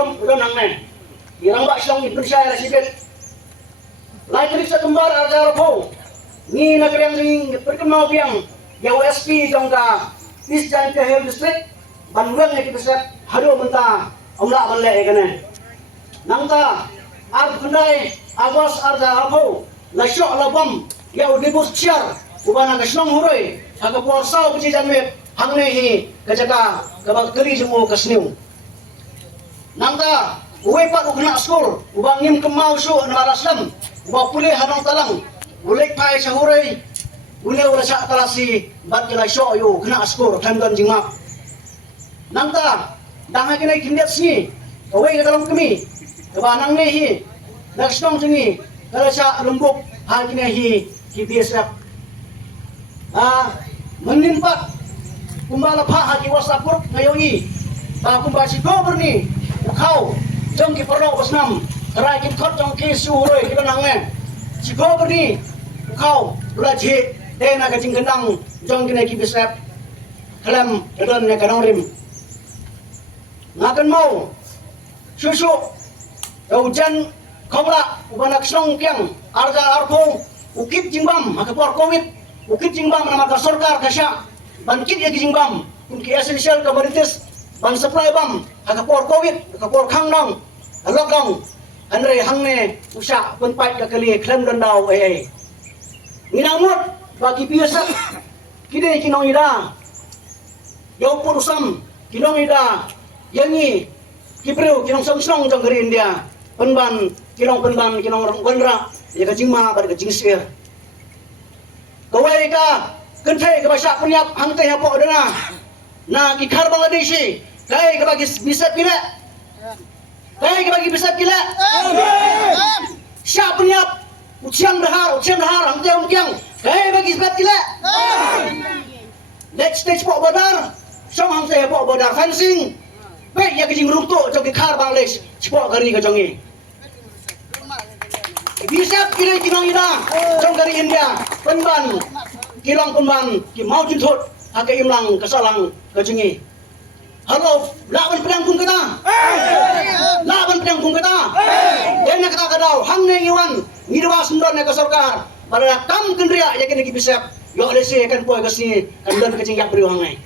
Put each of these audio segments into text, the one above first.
forum udah nang ne. Irang bak silang Indonesia ya sibet. Lai klik sa tumbar arja rapo. Ni nagrang ni perkenal biang ya OSP jongka East Janka Hill District banwang ne kita hado menta omla balle ekane. Nangta ar kundai agos arja rapo. La syok labam ya udibus ciar ubana kasnong huroi aga porsau biji janmet hangne hi kajaka kabak keri jemu kasniu. Nangta uwe pak ukna skor ubang ngim kemau su naraslam ubang pulih hanong talang ulek pai sahurai ule ula sak talasi bat kila syok yu kena skor tandon jingmak. Nangta danga kena kindet sini uwe ke dalam kemi kebanang ne hi naksnong jengi kalau sak lembuk hal kena hi BSF menimpat kumbala pak haki wasapur ngayoi ba kumbashi gober ni kau jong ki perlo basnam rai ki khot jong KSU roi ki nang si gober ni kau bula je dena ka jing gendang jong ki ki BSF kalam edon ne kanong rim ngakan mau susu hujan kobra ubanak song piang arga arpong ukip jingbam makapor covid ukip jingbam nama ka Sorkar kasya bankit ya jingbam unki essential commodities ban supply bam makapor covid makapor khangnang lockdown andre hangne usa penpai ka kali klem dandau nginamut bagi biasa kide kinong ida yo purusam kinong ida yangi kipreu kinong song jong gari India penban kinong gondra ya ka jingma bar ka jingsir kawai ka kentai ka basya punyap hangtai hapo dana na ki khar bangladeshi kai ka bagi bisa pila kai ka bagi bisa pila sya punyap uciang dahar hangtai umkiang kai bagi bisa pila next stage po badar song hangtai hapo badar fencing baik ya ka jing runtuk jong ki khar bangladesh cipo gari ka jongi bisa kira kinong ina jong dari India penban kilang penban ki mau jinthot aga imlang kasalang kajingi halo lawan pedang kung kata dena kata kadau hangne iwan ngidwa sundon ne ka Sorkar pada kam kynriah yakin ki bisa yo lese kan poi kasi kandan kajing yak priwang ne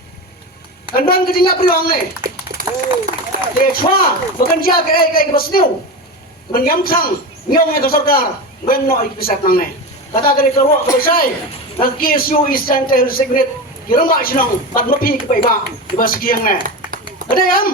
de chwa bukan dia kai basniu menyam sang nyong ka Sorkar ngem no ikisat nang ne kata kali kerwa selesai nak KSU Eastern Tail Secret kirang ba sinong pat mapi ki paiba di ba sekiang ne ada yam